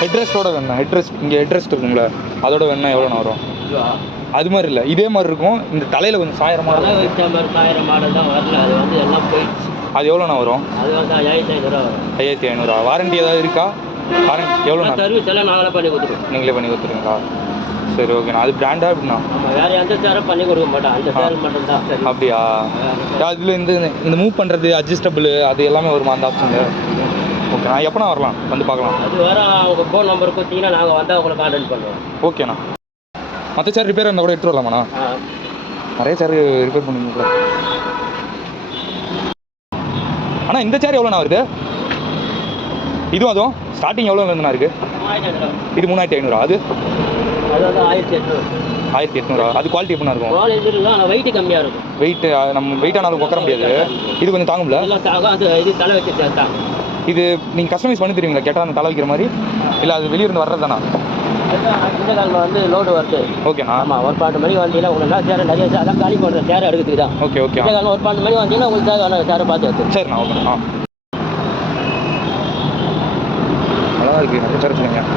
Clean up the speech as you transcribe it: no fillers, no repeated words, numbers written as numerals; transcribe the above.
ஹெட்ரெஸ்ட்டோட வேணும். ஹெட்ரெஸ்ட் இங்கே ஹெட்ரெஸ்ட் இருக்குங்களா, அதோட வேணும்னா எவ்வளோண்ணா வரும்? அது மாதிரி இல்லை, இதே மாதிரி இருக்கும். இந்த தலையில் கொஞ்சம் சாயிர மாடல் வச்ச மாதிரி சாயிர மாடல் தான் வரல. அது வந்து எல்லாம் போயிடுச்சு. அது எவ்வளோண்ணா வரும்? அது வந்து 5500 வரும். 5500. வாரண்டி ஏதாவது இருக்கா? வாரண்டி எவ்வளோண்ணா? சர்வீஸ் எல்லாம் நாங்களே பண்ணி கொடுத்துருவோம். நீங்களே பண்ணி கொடுத்துருங்களா? சரி, ஓகேண்ணா. அது பிராண்டா அப்படின்னா? நம்ம வேறு எந்த சேரும் பண்ணி கொடுக்க மாட்டோம், அந்த சேர் மட்டும் தான். அப்படியா? அதில் இந்த மூவ் பண்ணுறது அட்ஜஸ்டபிள் அது எல்லாமே வருமா அந்த ஆப்ஷனில்? ஓகேண்ணா. எப்போண்ணா வரலாம் வந்து பார்க்கலாம்? அது வேறு அவங்க ஃபோன் நம்பர் கொடுத்தீங்கன்னா நாங்கள் வந்தால் உங்களுக்கு கான்டாக்ட் பண்ணுவோம். ஓகேண்ணா. மற்ற சேர் ரிப்பேர் இருந்தால் கூட எடுத்துகிட்டு வரலாமாண்ணா? நிறைய சேர் ரிப்பேர் பண்ணுங்க கூட. அண்ணா இந்த சேர் எவ்வளோண்ணா வருது? இதுவும் அதுவும் ஸ்டார்டிங் எவ்வளோண்ணா இருக்குது? இது 3500. அது வந்து 1800. 1800. அது குவாலிட்டி எப்படின்னா இருக்கும்? குவாலிட்டி இல்லை, ஆனால் வெயிட் கம்மியாக இருக்கும். வெயிட் நம்ம வெயிட்டானாலும் உட்கார முடியாது. இது கொஞ்சம் தாங்கும்ல? இது தலை வச்சு சேர்த்தான். இது நீங்கள் கஸ்டமைஸ் பண்ணி தருவீங்களா கேட்டால் அந்த தலை வைக்கிற மாதிரி? இல்லை அது வெளியிருந்து வர்றது தானா? இந்த காலில் வந்து லோடு வருது. ஓகேண்ணா. ஆமாம், ஒரு 12 மணிக்கு வந்தீங்கன்னா உங்களுக்கு என்ன சேர் நிறைய சேர் அதான் காலி பண்ணுற சேர் எடுக்கிறதுக்கு தான். Okay okay. இந்த காலில் ஒரு 12 மணிக்கு வந்தீங்கன்னா உங்களுக்கு தேவையான சேரை பார்த்து எடுத்து. சரிண்ணா. ஓகே. நல்லா இருக்குது. நிறைய சேர் சொல்லுங்கள்.